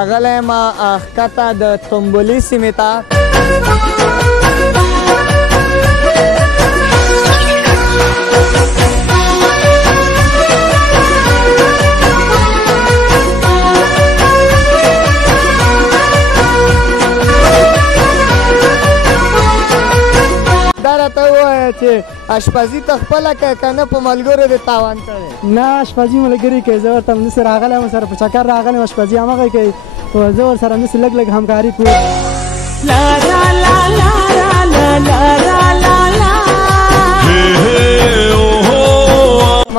راغلی یم ښکته د تنبولي سیمې ته. دا راته ووایه چې اشپزي ته خپله کوې که نه په ملګرو دې تاوان کړی؟ نه اشپزي ملګري کوي. زه ورته همداسې راغلی یم سره په چکر راغلی یم اشپزي همغه کوي زه ورسره همداسې لږ لږ همکاري کوو.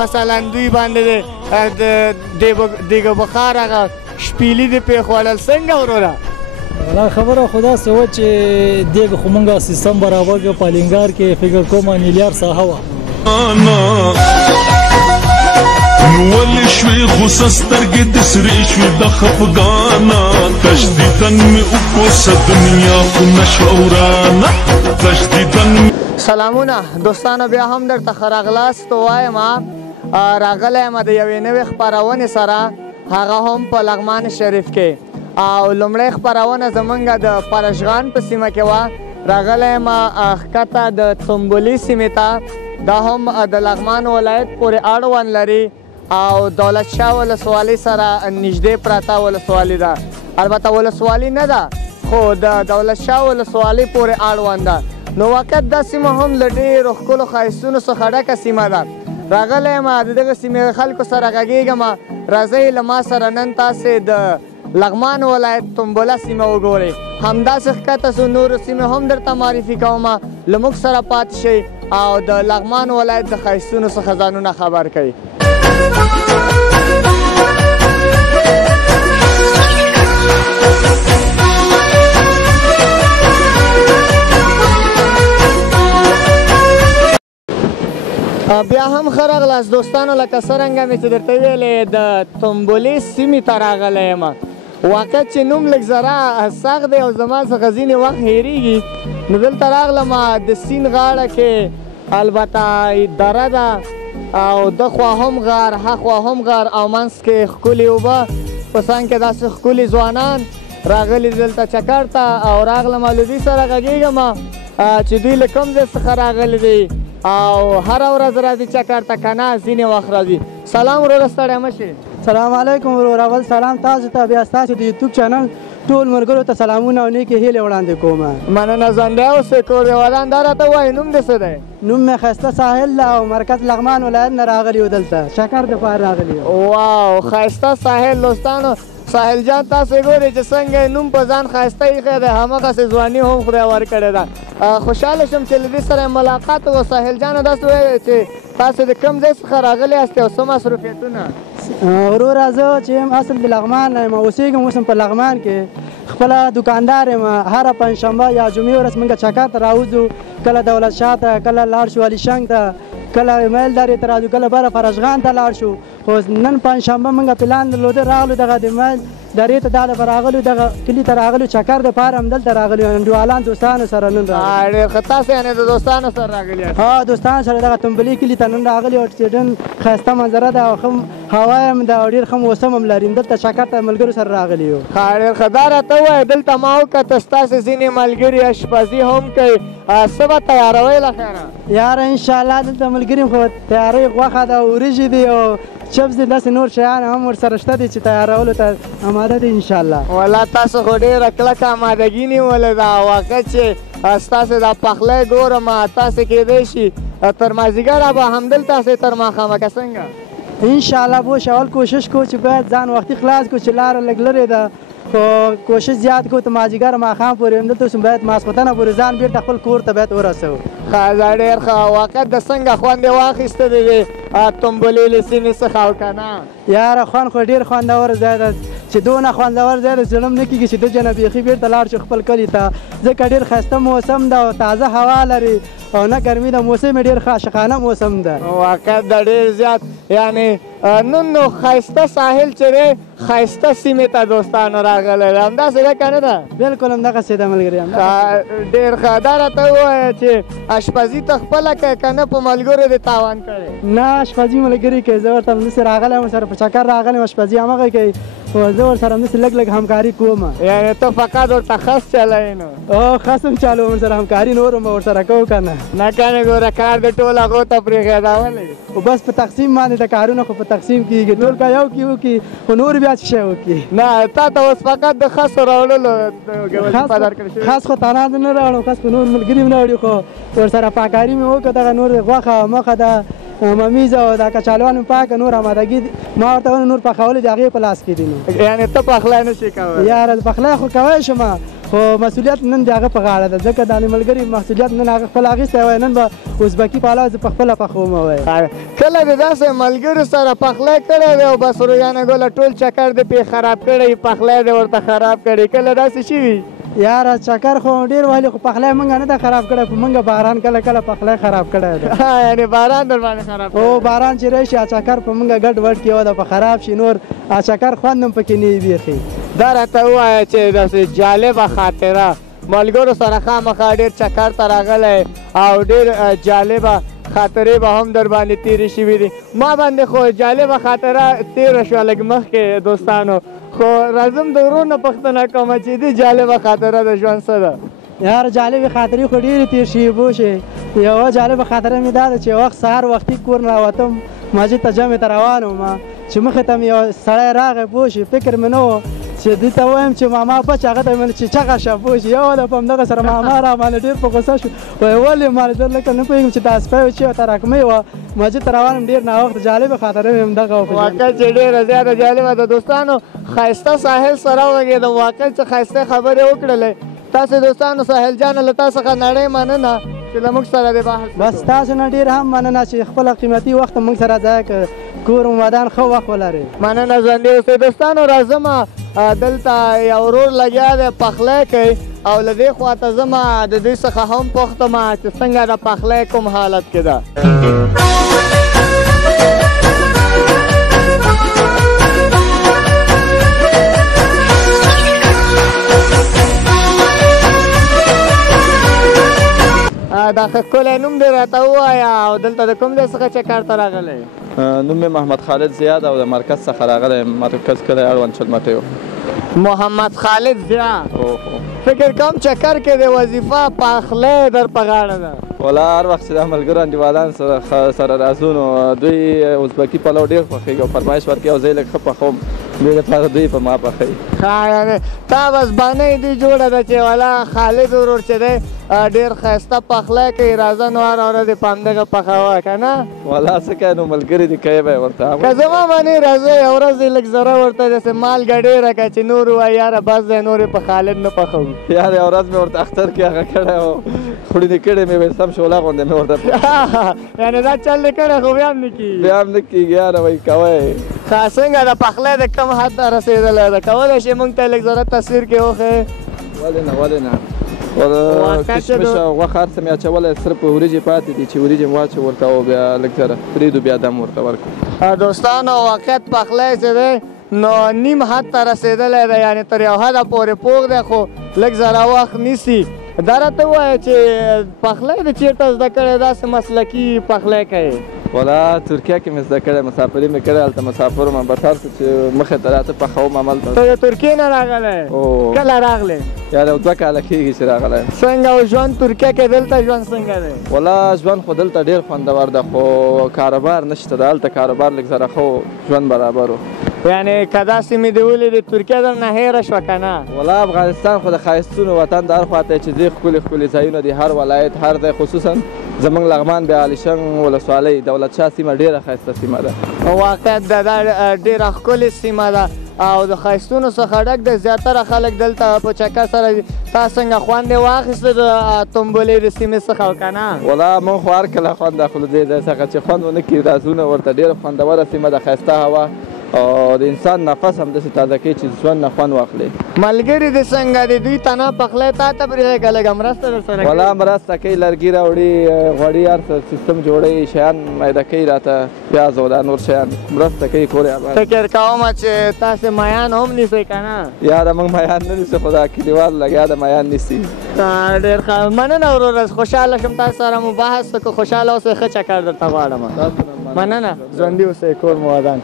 مثلا دوی باندې د دیګه بخار هغه شپیلي دې پرېښودل څنګه وروره؟ ولا خبره خدا سه و چې دیګ خو مونږه سیستم برابر کړ په لنګار کې فکر کوم نیلیار ساحه وه ولې شوې خو سترګې د سرې شوې د خفګانه تجدیدن مې وکوسه دنیا خو نشوه ورانه تجدیدن. سلامونه دوستانو، بیا هم درته ښه راغلاست وایم. راغلی یم د یوې نوې خپرونې سره، هغه هم په لغمان شریف کې. او لومړی خپرونه زمونږ د پرشغان په سیمه کې وه. راغلی یم ښکته د تنبولي سیمې ته. دا هم د لغمان ولایت پورې اړوند لري او دولت شاه ولسوالۍ سره نږدې پرته ولسوالي ده. البته ولسوالي نه ده خو د دولت شاه ولسوالۍ پورې اړوند ده. نو واقعیت دا سیمه هم له ډېرو ښکلو ښایستونو څخه ډکه سیمه ده. راغلی یم د دغه سیمې خلکو سره غږېږم. راځئ له ما سره نن تاسې د لغمان ولایت تنبوله سیمه وګورئ. همداسې ښکته څو نورو سیمې هم درته معرفي کوم. له موږ سره پاتې شئ او د لغمان ولایت د ښایستونو څخه ځانونه خبر کوي. بیا هم ښه راغلاست دوستانو. لکه څرنګه مې چې درته ویلې د تنبولې سیمې ته راغلی یم. واقعیت چې نوم لږ ذره سخت دی او زما څخه ځینې وخت هېرېږي. نو دلته راغلم د سیند غاړه کې البته دره ده او دخوا هم غار هخوا هم غار او منځ کې ښکلې اوبه په څنګ کې داسې ښکلي ځوانان راغلي دلته چکر ته او راغلم له دوی سره غږېږم چې دوی له کوم ځای څخه راغلي دي او هره ورځ راځي چکر ته که نه ځینې وخت راځي. سلام وروره ستړی مه شې. سلام علیکم ورور. اول سلام تاسو ته، بیا ستاسو د یوټیوب چینل ټول ملګرو ته سلامونه او نیکې هیلې وړاندې کوم. مننه. ژوندی اوسې، کور دې ودان. دا راته ووایي نوم دې څه دی؟ نوم مې ښایسته ساحل ده او مرکز لغمان ولایت نه راغلی یو دلته چکر دپاره راغلی یو. واو ښایسته ساحل. دوستانو ساحل جان تاسې ګورئ چې څنګه نوم په ځان ښایسته ایښی دی، همغسې ځواني هم خدای ورکړې ده. خوشحاله شم چې له دې سره ملاقات وکړو. ساحل جانه داسې ووایئ چې تاسو د کوم ځای څخه راغلي یاست او څه مصروفیتونه؟ وروره زه چې یم اصل د لغمان نه یم، اوسېږم اوس هم په لغمان کې. خپله دوکاندار یم. هره پنجشنبه یا جمعې ورځ موږ چکر ته راوځو، کله دولت شاه ته، کله لاړ شو علي شنګ ته، کله میل درې ته راځو، کله بره فرشغان ته لاړ شو. خو نن پنجشنبه موږ پلان درلوده راغلو دغه د میل درې ته دا دپاره راغلو، دغه کلي ته راغلو چکر دپاره همدلته راغلو انډیوالان دوستانو سره نن راغلو. ډېر ښه. تاسې یعنې د دوستانو سره راغلي یاست؟ ها دوستانو سره دغه تنبولي کلي ته نن راغلي او ډېر ښایسته منظره ده او ښه هوا هم ده او ډېر ښه موسم هم لري. دلته چکر ته ملګرو سره راغلي یو. ډېر ښه. دا راته ووایه دلته ما وکته ستاسې ځینې ملګري اشپزي هم کوي، څه به تیاروئ له خیره؟ یاره انشاءالله دلته ملګري خو تیارۍ غوښه ده، وریژې دي او چپس دي، داسې نور شیان هم ورسره شته دي چې تیارولو ته اماده دي انشاءالله. والله تاسو خو ډېره کلکه امادګي نیولې ده. واقع چې ستاسې دا پخلی ګورم تاسې کیدی شي تر مازدیګره به همدلته تر ماښامه که څنګه؟ انشاءالله به اول کوشش کوو چې باید ځان وختي خلاص کړو چې لاره لږ لرې ده خو کوشش زیات کوو ته مازدیګر ماښام پورې همدلته اوسو، باید ماسخوتنه پورې ځان بېرته خپل کور ته باید ورسوو. ښه دا ډېر ښه. واقعیت د څنګه خوند یې واخیسته د دې تنبولې له سیمې څخه او که نه؟ یاره خوند خو ډېر خوندور ځای ده چې دونه خوندور ځای ده زړه م نه کېږي چې دجې نه بیخي بېرته لاړ شو خپل کلي ته، ځکه ډېر ښایسته موسم ده او تازه هوا لري او نه ګرمي ده، موسم یې ډېر عاشقانه موسم ده. واقعیت د ډېر زیات یعنې نن نو ښایسته ساحل چې دی ښایسته سیمې ته دوستانو راغلی دی، همداسې ده که نه ده؟ بلکل همدغسې ده ملګري. ډېر ښه. دا راته ووایه چې اشپزي ته خپله کوې که نه په ملګرو دې تاوان کړی؟ نه اشپزي ملګري کوي. زه ورته همداسې راغلی یم سره په چکر راغلی یم اشپزي همغه کوي خو زه ورسره همداسې لږ لږ همکاري کوم. یعنې ته فقط ورته خس چلوې نو؟ خس هم چالوم ورسره همکاري نور هم ورسره کوو که نه. نه کنې ګوره کار د ټول هغو ته پرېښودولی. خو بس په تقسیم باندې د کارونه خو په تقسیم کېږي. ټول که یو کې وکړي خو نور بیا څه شی وکړي. نه تا ته اوس فقط د خسو راوړلو وظیفه درکړل شوې. خاص خو تنها نه راوړم، خاص خو نور ملګري هم نه وړي، خو ورسره پاکاري مې وکړه. دغه نور غوښه مخه ده ممیز او دا کچالوان مې پاکه نور امادګي ما ورته ونه نور پخولی د هغې په لاس کې دي نو. یعنې ته پخلی نه شې کولی؟ یاره پخلی خو کوی شم خو مسؤلیت نن د هغه په غاړه ده، ځکه دا ملګري مسؤلیت نن هغه خپل اخیستی وای، نن به ازبکي پلاو زه په خپله پخوم وای. کله دې داسې ملګرو سره پخلی کړی دی او بس رویانه ګله ټول چکر دې پې خراب کړی، پخلی دې ورته خراب کړی، کله داسې شوي؟ یاره چکر خو ډېر وهلي خو پخلی موږ نه ده خراب کړی، خو موږ باران کله کله پخلی خراب کړی ده. یعنې باران در باندې خراب کړی؟ هو باران چې راشي چکر په موږ ګډ وډ کې وده په خراب شي، نور چکر خوند هم پکې نه وي بیخي. دا راته ووایه چې داسې جالبه خاطره ملګرو سره خامخا ډېر چکر ته راغلی او ډېر جالبه خاطرې به هم در باندې تېرې شوي دي. ما باندې خو جالبه خاطره تېره شوه لږ مخکې دوستانو، خو راځم د ورور نه پوښتنه کومه چې دې جالبه خاطره د ژوند څه ده؟ یاره جالبې خاطرې خو ډېرې تېر شوي پوه شې. یوه جالبه خاطره مې دا ده چې وخت سهار وختي کور نه راوتم، مسجد ته جمعې ته روان وم چې مخې ته مې یو سړی راغی پوه شې، فکر مې نه و چې دې ته وایم چې ماما بچ، هغه ته مې چې چغه شه پوه شې. یو دفعه همدغه سره ماما را باندې ډېر په غوسه شو، وایي ولې ما زه لکه نه پوهېږم چې دا سپی چې ورته راکمۍ وه مسجد ته روان یم. ډېر ناوخته جالبه خاطره مې همدغه وه. واقع چې ډېره زیاته جالبه ده دوستانو. ښایسته ساحل سره وغږېدم، واقع څه ښایسته خبرې وکړلې. تاسې دوستانو ساحل جانه له تا څخه نړۍ مننه چې له موږ سره دې بحث بس تاسو نه ډېر هم مننه چې خپله قیمتي وخت موږ سره ضایع کړ. کور ودان ښه وخت ولرئ. مننه ژوندي اوسئ دوستانو. راځم دلته یو ورور لګیا دی پخلی کوي او له دې خواته ځم د دوی څخه هم پوښتم چې څنګه د پخلی کوم حالت کې ده. دا ښکلی نوم دې راته ووایه او دلته د کوم ځای څخه چکر ته راغلی؟ نوم مې محمد خالد زیاد او د مرکز څخه راغلی یم، مرکز کلی اړوند چلمټۍ و. محمد خالد زیاد، فکر کوم چکر کې د وظیفه پخلی در په غاړه ده؟ والا هر وخت چې دا ملګرو انډیوالان سره راځو نو دوی ازبکي پلو ډېر خوښېږي او فرمایش ورکوي او زه یې لږ ښه پخوم، دوی لپاره دوی په ما پخوي. یعنې تا بس بانۍ دې جوړه ده چې والا خالد ورور چې دی ډېر ښایسته پخلی کوي، راځه نو هره ورځ په همدغه پخوه که نه؟ والا څه کوې نو ملګري دي کوي به یې ورته. که زما باندې راځه یو ورځ یې لږ ذره ورته داسې مالګه ډېره کړه چې نور ووایي یاره بس دی نور یې په خالد نه پخوو. یاره یو ورځ مې ورته اختر کې هغه کړی و، خوړینې کړې مې ویل سم شوله غوندې مې ورته. یعنې دا چل دې کړی خو بیا هم نه کېږي؟ بیا هم نه کېږي یاره وایي کوی. څنګه د پخلی د کم حد ته رسېدلی ده؟ کولی شې موږ ته لږ ذره تصویر کې وښیې؟ ولې نه ولې نه. کشمش او غوښه هر څه مې اچولی، صرف وریجې پاتې دي چې وریجې مې واچو ورته او بیا لږ ذره پرېږدو بیا دم ورته ورکړو. دوستانو واقعیت پخلی چې دی نو نیم حد ته رسېدلی دی، یعنې تر یو حده پورې پوخ دی خو لږ ذره وخت نیسي. دا راته ووایه چې پخلی دې چېرته زده کړی داسې مسلکي پخلی کوې؟ والا ترکیه کې مې زده کړی، مسافري مې کړې، هلته مسافر وم، بس هر څه چې مخې ته راته پخوم هملته. ته د ترکیې نه راغلی؟ کله راغلی؟ یاره 2 کاله کېږي چې راغلی. څنګه و ژوند ترکیه کې؟ دلته ژوند څنګه دی؟ والا ژوند خو دلته ډېر خوندور ده خو کاروبار نشته ده، هلته کاروبار لږ ذره ښه ژوند برابر و. یعنې که داسې مې دې ولیدې ترکیه در نه هېره شوه که نه؟ والا افغانستان خو د ښایستونو وطن د هر خواته چې ځې ښکلي ښکلي ځایونه دي، هر ولایت هر ځای، خصوصا زموږ لغمان بیا علیشنګ ولسوالۍ دولت شاه سیمه ډېره ښایسته سیمه ده. واقعیت دا ډېره ښکلې سیمه ده او د ښایستونو څخه ډک د زیاتره خلک دلته په چکر سره دي. تا څنګه خوند یې واخیسته د تنبولې د سیمې څخه که نه؟ والا موږ خو هر کله خوند اخلو دې ځای څخه چې خوند ونه کړي رازونه ورته. ډېره خوندوره سیمه ده، ښایسته هوا او د انسان نفس همداسې تازه کوي چې ژوند نه خوند واخلي. ملګري دې څنګه دي؟ دوی تنها پخلی تا ته پرېږدي که لږه مرسته در سره کوي؟ والا مرسته کوي، لرګي راوړي، غوړي هر څه سیستم جوړوي، شیان میده کوي راته، پیاز او دا نور شیان مرسته کوي کور یې آباد. فکر کومه چې تاسې میان هم نیسئ که نه؟ یاره موږ میان نه نیسو خو دا کلیوال لګیا د میان نیسي. ډېر ښه، مننه وروره، خوشحاله شوم تاسو سره مو بحث وکړو. خوشحاله اوسئ، ښه چکر درته غواړم. مننه، ژوندي اوسئ، کور مو ودان.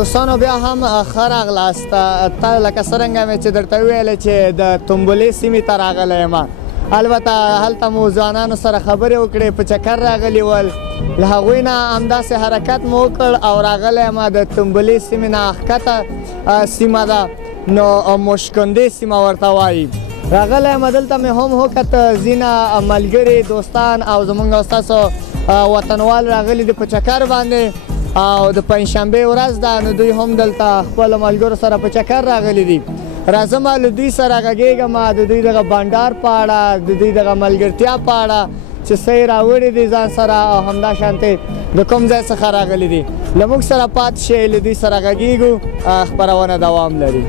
دوستانو بیا هم ښه راغلاست. تا لکه څرنګه مې چې درته وویلې چې د تنبلې سیمې ته راغلی یم. البته هلته مو ځوانانو سره خبرې وکړې، په چکر راغلي ول. له هغوی نه همداسې حرکت مو وکړ او راغلی یم د تنبلې سیمې نه ښکته سیمه ده، نو مشکندې سیمه ورته وایي. راغلی یم دلته مې هم وکته ځینې ملګري دوستان او زموږ او ستاسو وطنوال راغلي دي په چکر باندې، او د پنجشنبې ورځ ده، نو دوی هم دلته خپلو ملګرو سره په چکر راغلي دي. راځم له دوی سره غږېږم د دوی دغه بانډار په اړه، د دوی دغه ملګرتیا په اړه چې څه یې راوړي دي ځان سره او همدا شانتې د کوم ځای څخه راغلي دي. له موږ سره پاتې شئ، له دوی سره غږېږو، خپرونه دوام لري.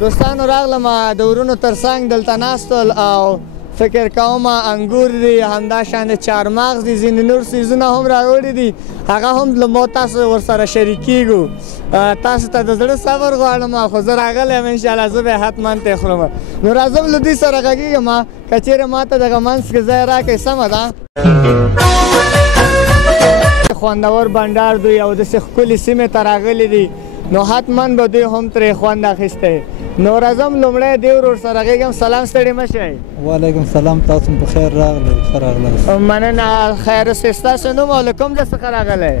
دوستانو راغلم د ورونو تر څنګ دلته ناستل او فکر کوم انګور دي، همدا شان چهارمغز دي، ځینې نور څیزونه هم راوړي دي، هغه هم له تاسو ورسره شریکېږو. تاسو ته د زړه صبر غواړم، خو زه راغلی یم انشاءالله زه به یې حتما ته خورم. نو راځم له دوی سره غږېږم، که چېرې ماته دغه منځ کې ځای راکړئ سمه ده. خوندور بانډار دوی او داسې ښکلې سیمې ته راغلي دي، نو حتما به دوی هم ترې خوند اخیستی. نو راځم لومړی دې ورور سره غږېږم. سلام، ستړي مه شئ. وعلیکم سلام، تاسو هم په خیر راغلی. ښه راغلاست. مننه. خیر اوسې. ستاسو نوم او له کوم ځای څخه راغلی؟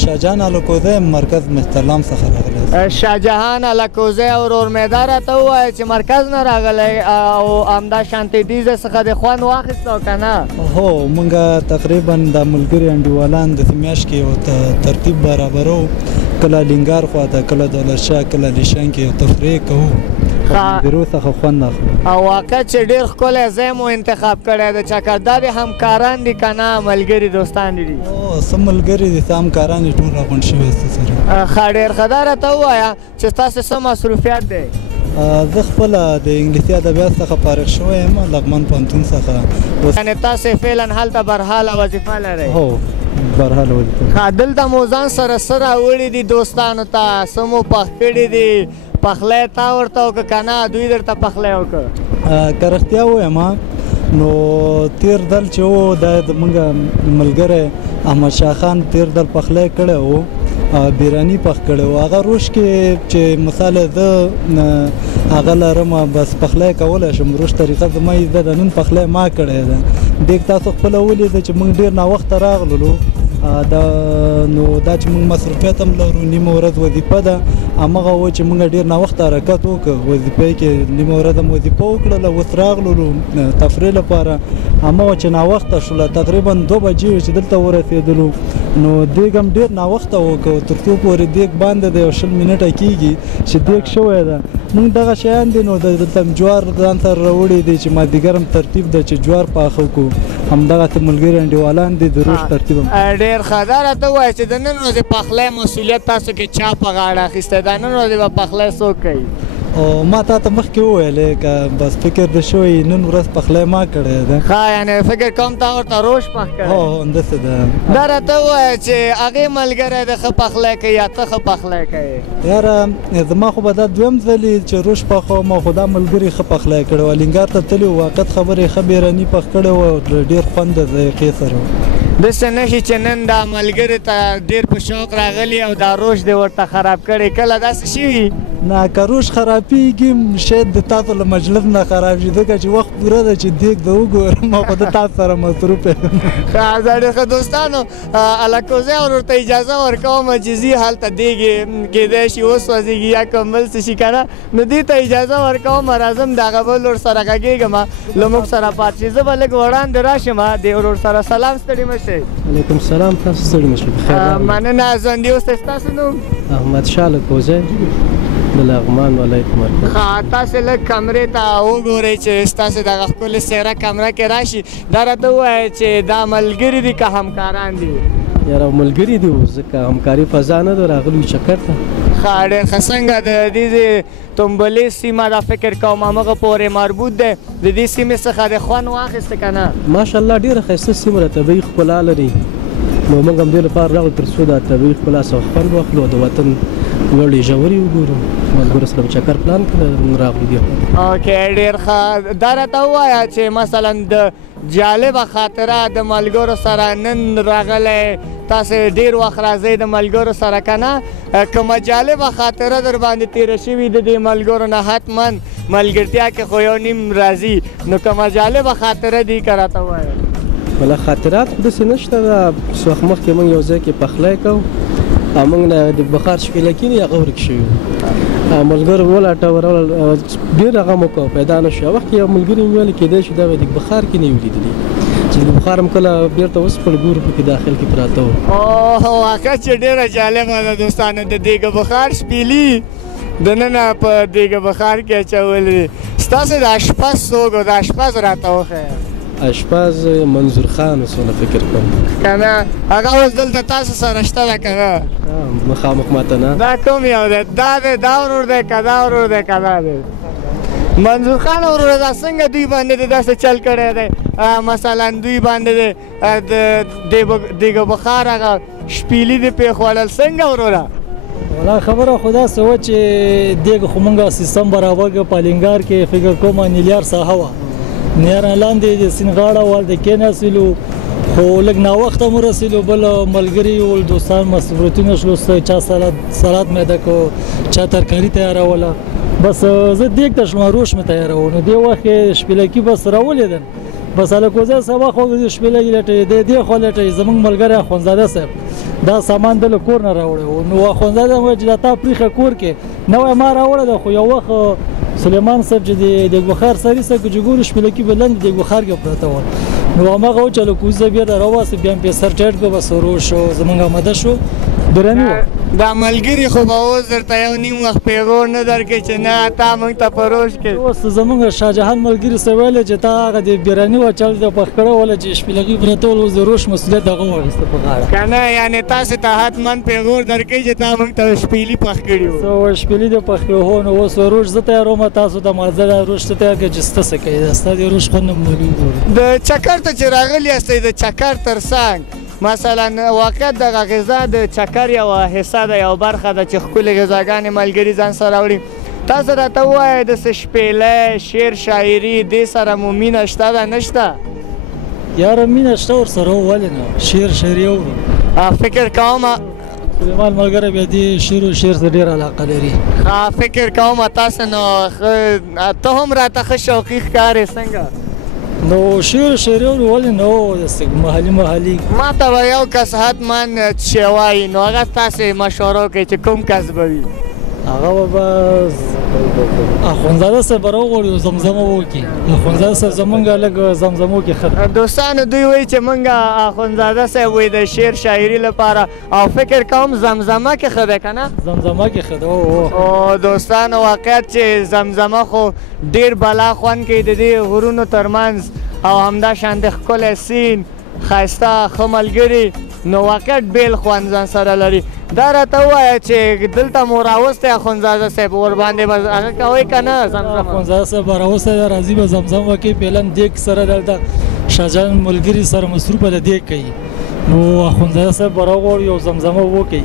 شاهجهان الکوزی، مرکز مهترلام څخه راغلی. شاهجهان الکوزی ورور مې دا راته ووایه چې مرکز نه راغلی او همدا شانتې دې ځای څخه دې خوند واخیست او که نه؟ هو، موږ تقریبا د ملګري انډیوالان داسې میاشت کې یو ترتیب برابرو، کله لینګار خواته، کله دولتشاه، کله لیشن کې یو تفریح کوو. بیرو څخه خوند اخلو. او واقع چې ډېر ښکلی ځای مو انتخاب کړی د چکردار همکاران دي که نه ملګري دوستان دي؟ څه ملګري دي، څه همکاران دي، ټول راغونډ شوي سره. ښه، ډېر ښه. دا راته ووایه چې ستاسو څه مصروفیت دی؟ زه خپله د انګلیسي ادبیات څخه فارغ شوی یم، لغمان پوهنتون څخه. یعنې تاسې فعلا هلته برحاله وظیفه لرئ؟ هو، برحاله وظیفه. ښه، دلته مو ځان سره څه راوړي دي دوستانو ته؟ څه مو پخ کړي دي؟ پخلی تا ورته وکړه که نه دوی درته پخلی وکړه؟ که رښتیا ووایم نو تیر دل چې و دا زموږ ملګری احمدشاه خان تیر دل پخلی کړی و، بیرانی پخ کړی و. هغه روش کې چې مثال زه هغه لرم، بس پخلی کولی شم. روش طریقه زما یې زده ده، نن پخلی ما کړی ده. دیګ تاسو خپله ولیده چې موږ ډېر ناوخته راغللو، نو دا چې موږ مصروفیت هم لرو، نیمه ورځ وظیفه ده. همغه و چې موږ ډېر ناوخته حرکت وکړو، وظیفې کې نیمه ورځ هم وظیفه وکړله، اوس راغللو تفریح لپاره. همغه چې ناوخته شوله، تقریبا 2 بجې وې چې دلته ورسېدلو، نو دیګ هم ډېر ناوخته وکړو. تر څو پورې دیګ باندې د 20 منټه کېږي چې دیګ شوی ده. موږ دغه شیان دي، نو دلته جوار ځان سره راوړي دي چې مازدیګر هم ترتیب ده چې جوار پاخه کړو. همدغسې ملګري انډیوالان دي، د روش ترتیب هم. ډېر ښه. دا راته ووایه چې د نن ورځې پخلی مسؤلیت تاسو کې چا په غاړه اخیستی؟ دا نن ورځې به پخلی څوک کوي؟ او ما تا ته مخکې وویلې که بس فکر دې شوی نن ورځ پخلی ما کړی ده. ښه، یعنې فکر کوم تا ورته روش پخ کړی؟ هو، همداسې ده. دا راته ووایه چې هغې ملګری د ښه پخلی کوي یا ته ښه پخلی کوي؟ یاره زما خو به دا دویم ځل چې روش پخوم، خو دا ملګري ښه پخلی کړی و. لینګار ته تللي وو، واقعیت خبرې ښه بیراني پخ کړی و، ډېر خوند د ذایقې سره و. داسې نښې چې نن دا ملګري ته ډېر په شوق راغلي او دا روش دې ورته خراب کړی، کله داسې شوي؟ نه، که روش خرابېږي شاید د تاسو له مجلس نه خراب شي، ځکه چې وخت پوره ده چې دیګ د وګورم، خو د تاسو سره مصروف یم. ښه، زه ډېر ښه. دوستانو الکوزی ورته اجازه ورکوم چې ځي هلته دیګ کېدای شي وسوځېږي یا کوم بل څه شي که نه، نو دې ته اجازه ورکوم. راځم د هغه بل ورور سره غږېږم، له موږ سره پاتې شي. زه به لږ وړاندې راشم د ورور سره. سلام، ستړي مه شئ. وعلیکم سلام، تاسو ستړي مه شئ. بخیر. مننه. ژوندي اوسئ. ستاسو نوم؟ احمدشاه الکوزی، د لغمان ولایت مرکز. ښه، تاسې لږ کمرې ته وګورئ چې ستاسې دغه ښکلې څېره کمره کې راشي. دا راته ووایه چې دا ملګري دي که همکاران دي؟ یاره ملګري دي، ځکه همکاري فضا نه ده، راغلي چکر ته. ښه، ډېر ښه. څنګه د دې تنبلې سیمه دا فکر کوم همغه پورې مربوط دی، د دې سیمې څخه د خوند واخیسته که نه؟ ماشاءالله ډېره ښایسته سیمه ده، طبیعي ښکلا لري نو موږ هم دې لپاره راغلو تر څو دا طبیعي ښکلا څخه خوند واخلو او د وطن لوړې ژورې وګورو. ملګرو سره چکر پلان کړی راغلو دې. اوکې ډېر ښه. دا راته ووایه چې مثلا د جالبه خاطره د ملګرو سره نن راغلی تاسې ډېر وخت راځئ د ملګرو سره که نه کومه جالبه خاطره در باندې تېره شوي د دې ملګرو نه حتما ملګرتیا کې خو یو نیم راځي نو کومه جالبه خاطره دي که راته ووایه. والا خاطرات خو داسې نشته. دا څه وخت مخکې موږ یو ځای کې پخلی کوو او موږ نه د بخار شپېلکي دي هغه ورک شوي وو. ملګرو ولاټول ډېر غم وکړو پیدا نه شو. هغه وخت کې یو ملګري مې ویل کېدای شي دا به د بخار کې نه وي لیدلي چې د بخار هم کله بېرته وسپړ ګورو پکې داخل کې پراته وو. واقع چې ډېره جالبه ده دوستانو د دیګه بخار شپېلي دننه په دیګه بخار کې اچولې. ستاسې د اشپز څوک و د اشپز راته وښیه. اشپز منظور خان اوسونه فکر کوم که نه هغه اوس دلته تاسو سره شته ده که نه مخامخ ماته نه. دا کوم یو دی دا دی دا ورور دی که دا ورور دی که دا دی منظور خان ورور دا څنګه دوی باندې د داسې چل کړی دی مثلا دوی باندې د دیګه بخار هغه شپېلي دې پرېښودل څنګه وروره؟ والا خبره خو داسې وه چې دیګ خو موږ سیستم برابر کړ پالینګار کې فکر کوم نیلیار ساحه وه نیاره لاندې د سیند غاړه والده کېناستلو خو لږ ناوخته مو رسېدلو بل ملګري ول دوستان مصروفیتونه شلو چا سلاد میده کو چا ترکاري تیاروله بس زه دیګ ته شلم روش مې تیارول نو دې وخت کې شپېلکي بس راولیدل بس هلکو زه سبا خو شپېلکي لټوي دې خوا لټوي زموږ ملګری اخندزاده صاحب دا سامان د له کور نه راوړی و نو اخندزاده وایي چې دا تا پریښه کور کې نوی ما راوړی ده خو یو وخت سلیمان صاحب چې د دیګ بخار سري صاحب چې ګورو شپېلکي به لاندې دیګ بخار کې پراته ول نو هماغه و چې هلکو زه بیا دا راوباسه بیا مې پې سر ټیټ کړو بس ورو شو زموږ آماده شو درني وه. دا ملګري خو به اوس درته یو نیم وخت پیغور نه درکوي چې نه تا موږ ته په روش کې اوس زموږ شاهجهان ملګري صاحب ویلی چې تا هغه د بیراني وچل د پخ کړی وله چې شپېلکي پراته ول اوس د روش مسؤلیت هغه واخېسته په غاړه که نه یعنې تاسې ته حتما پیغور درکوي چې تا موږ ته شپېلي پخ کړي وو. شپېلي دې پخ کړي هو نو اوس روش زه تیاروم تاسو ته مازه دا روش ته تیار کړئ چې سته څه کوي دا ستا د روش خوند هم معلوم وګورئ. د چکر ته چې راغلي یاستئ د چکر تر څنګ مثلا واقعیت دغه غذا د چکر یوه حصه ده یو برخه ده چې ښکلې غذاګانې ملګري ځان سره راوړي. تاسو راته ووایئ د څه شپېلی شعر شاعري دې سره مو مینه شته ده نه شته؟ یاره مینه شته ورسره ولې نه شعر شاعري اورو فکر کوم سلیمان ملګری بیا دې شعر و شعر ته ډېره علاقه لري. فکر کوم تاسو نو ته هم راته ښه شوقي ښکارې څنګه؟ نو شعر شاعري اورو ولې نه داسې محلي ما ته به یو کس حتما چې وایي نو هغه تاسې مشوره وکړئ چې کوم کس به وي؟ هغه به بس اخندزاده صاحب به راوغواړي او زمزمه وکړي. اخندزاده صاحب زمونږ لږ زمزمو کې ښه ده. دوستانو دوی وایي چې موږ اخندزاده صاحب وایي د شعر شاعري لپاره او فکر کوم زمزمه کې ښه دی که نه؟ زمزمه کې ښه ده او دوستانو واقعیت چې زمزمه خو ډېر بلا خوند کوي د دې غرونو ترمنځ او همداشانتې ښکلی سیند ښایسته ښه ملګري نو واقعیت بیل خوند ځان سره لري. دا راته ووایه چې دلته مو راوستی اخندزاده صاحب ورباندې به هغه کوئ که نه زمزمه؟ اخندزاده صاحب به راوستی ده راځي به زمزم وکړي پیلن دیګ سره دلته شاهجهان ملګري سره مصروفه ده دیګ کوي نو اخندزاده صاحب به راوغواړي او زمزمه وکړي.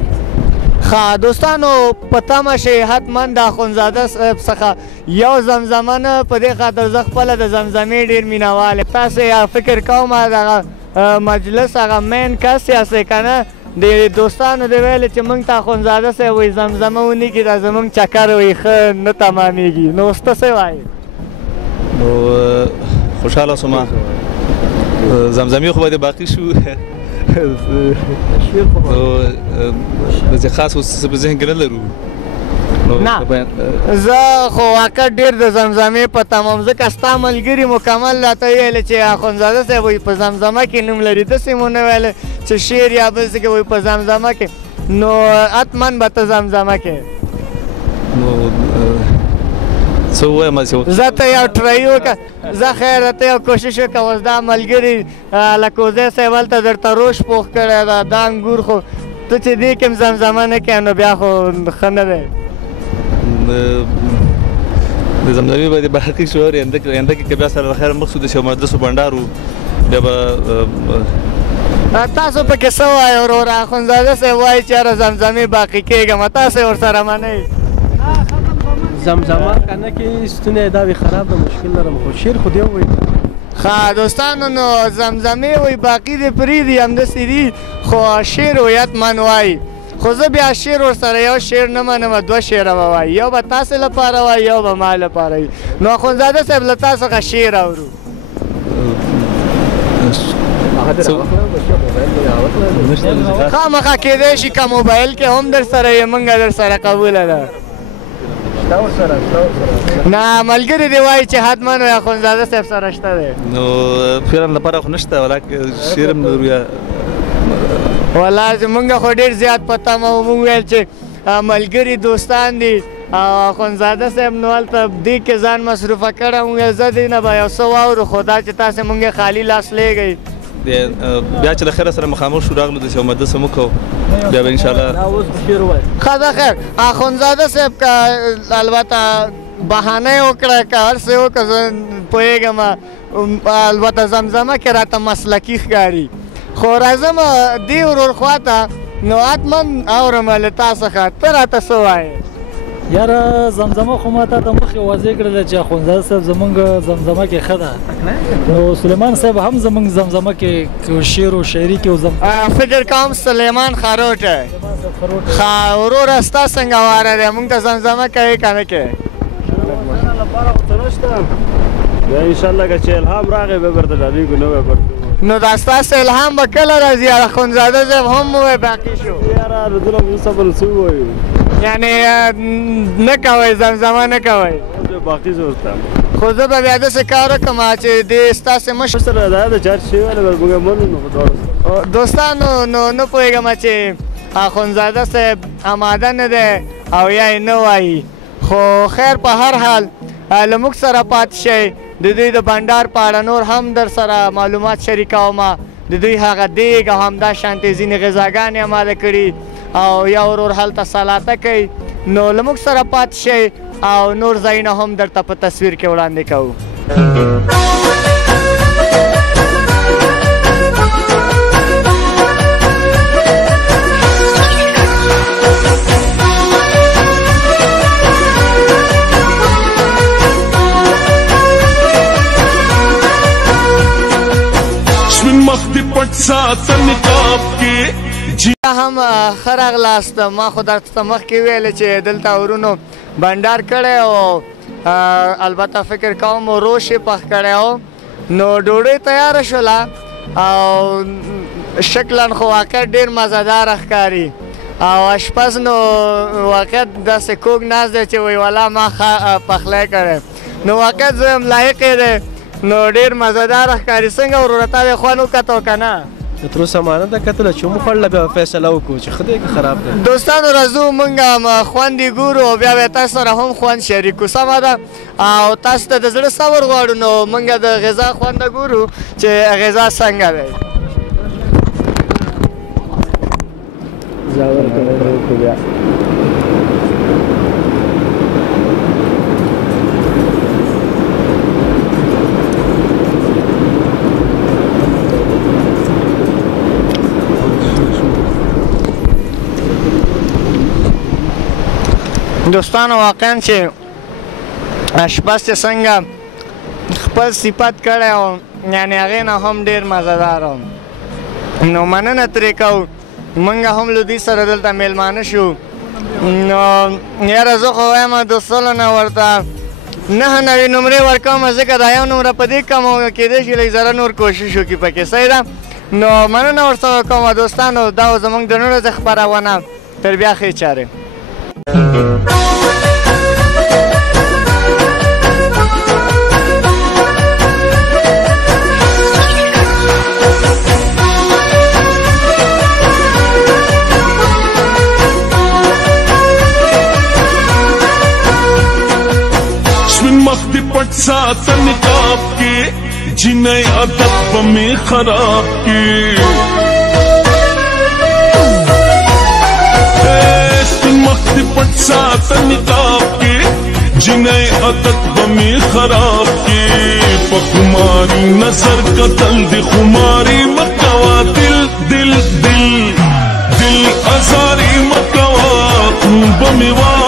ښه دوستانو په تمه شئ حتما د اخندزاده صاحب څخه یو زمزمه نه په دې خاطر زه خپله د زمزمې ډېر مینهوال یم. تاسې فکر کوم دغه مجلس هغه مین کس یاستئ که نه د دوستانو دې ویلې چې موږ ته اخندزاده صاحب وایي زمزمه ونیکي دا زموږ چکر وایي ښه نه تمامېږي نو اوس ته څه وایې؟ نو خوشحاله شوم زمزمې خو به دې باقي شو داسې خاص اوس څه په ذهن کې نه لرو. نه زه خو واقع ډېر د زمزمې په تمام ځکه ستا ملګري مکمل راته ویلې چې اخندزاده صاحب وایي په زمزمه کې نوم لري داسې مو نه ویلې چې شعر یا بل څه کې وایي په زمزمه کې نو حتما به ته زمزمه کې نو څه ووایم زه ته یو ټرای وکړه زه خیر ته یو کوشش وکړه اوس دا ملګري لکوزی صاحب هلته درته روش پوخ کړی ده دا انګور خو ته چې دې کې هم زمزمه نه کوې نو بیا خو ښه نه دی. د زمزمې به دې باقي شو ینده کې که بیا سره د خیر مخ شو د شو مجلس و بنډار و بیا به تاسو پکې څه وایئ وروره اخندزاده صاحب وایي چې یاره زمزمې باقي کېږم تاسو یې ورسره منئ زمزمه کنه کې ستونی دا وي خراب ده مشکل لرم خو شعر خو دې ووایي ښه دوستانو نو زمزمې وایي باقي دې پرېږدي همداسې دي خو شعر ویت من وایي خو زه بیا شعر ورسره یو شعر نه منم 2 شعره به وایي یو به تاسې لپاره وایي یو به ما لپاره وي نو اخندزاده صاحب له تا څخه شعر اورو خامخا کېدی شي که موبایل کې هم در سره یې موږ در سره قبوله ده نه ملګري دې وایي چې حتما وایي اخندزاده صاحب سره شته دی نو فعلا لپاره خو نشته ولکه شعر هم ضروري والله زمونږ خو ډېر زیات په تمه و موږ ویل چې ملګري دوستان دي او اخندزاده صاحب نو هلته دې کې ځان مصروفه کړی موږ ویل زه دې نه به یو څه واورو خو دا چې تاسې موږ یې خالي لاس لیږئ بیا چې له خیره سره مخامخ شو راغلو داسې یو مجلس هم وکړو بیا به انشاءالله ښه ده خیر اخندزاده صاحب که البته بهانه یې وکړه که هر څه یې وکړه زه پوهېږم البته زمزمه کې راته مسلکي ښکاري خو راځم دې ورور خواته نو حتما اورم له تا څخه ته راته څه وایې یاره زمزمه خو ما ته مخکې واضح کړله چې اخندزاده صاحب زمونږ زمزمه کې ښه ده نو سلیمان صاحب هم زمونږ زمزمه کې شعر و شاعري کې فکر کوم سلیمان خروټ ښه وروره ستا څنګه واره دی موږ ته زمزمه کوې که نه کوې انشاءالله که چې الهام راغی به برته ډالېږو نه به برته نو دا ستاسو الهام به کله راځي اخندزاده صاحب هم ووایي باقي شو یاره دونه صبر څه ووایو یعنې نه کوئ زمزمه نه کوئ باقي زه ورته خو زه به بیا داسې کار وکړم چې دې ستاسې مشر سره دا د چار شی ویله به موږ منو نو دواړه دوستانو نو نه پوهېږم چې اخندزاده صاحب آماده نه دی او یا یې نه وایي خو خیر په هر حال له موږ سره پاتې شئ د دوی د بنډار په اړه نور هم در سره معلومات شریکوم د دوی هغه دیګ او همدا شانتې ځینې غذاګانې اماده کړي او یا ورور هلته سلاته کوي نو له موږ سره پاتې شئ او نور ځایونه هم درته په تصویر کې وړاندې کوو هم ښه راغلاست ما خو درته مخکې ویلې چې دلته ورونو بنډار کړی او البته فکر کوم روش یې پخ کړی و نو ډوډۍ تیاره شوله او شکلا خو واقع ډېر مزهداره ښکاري او اشپز نو واقع داسې کوږ ناست دی چې وایي والا ما پخلی کړی نو واقع زه یم لایق یې دی نو ډېر مزهداره ښکاري څنګه وروره تا دې خوند وکتو که نه تر اوسه ما نه ده کتله چې وموخوړله بیا فیصله وکړو چې ښه دی که خراب دی دوستانو راځو موږ خوند یې ګورو او بیا به تاسو سره هم خوند شریکو سمه ده او تاسو ته د زړه صبر غواړو نو موږ د غذا خونده ګورو چې غذا څنګه دی دوستانو واقعا چې اشپز چې څنګه خپل صفت کړی و یعنې هغې نه هم ډېر مزهدار و نو مننه ترې کوو موږ هم له دوی سره دلته میلمانه شو نو یاره زه خو وایم دوستانو نه ورته 9 نمرې ورکوم ځکه دا یو نمره په دې کم کېدی شي لږ ذره نور کوشش وکړي پکې صحیح ده نو مننه ورسره کوم دوستانو دا زموږ د نن ورځې خپرونه تر بیا ښې چارې پٹ ساتا نقاب کے جنہیں ادب میں خراب کے مخت پٹ ساتا نقاب کے جنہیں ادب میں خراب کے پخماری نظر قتل دی خماری مکہ مکوا دل دل دل دل ازاری مکوا خوب میوا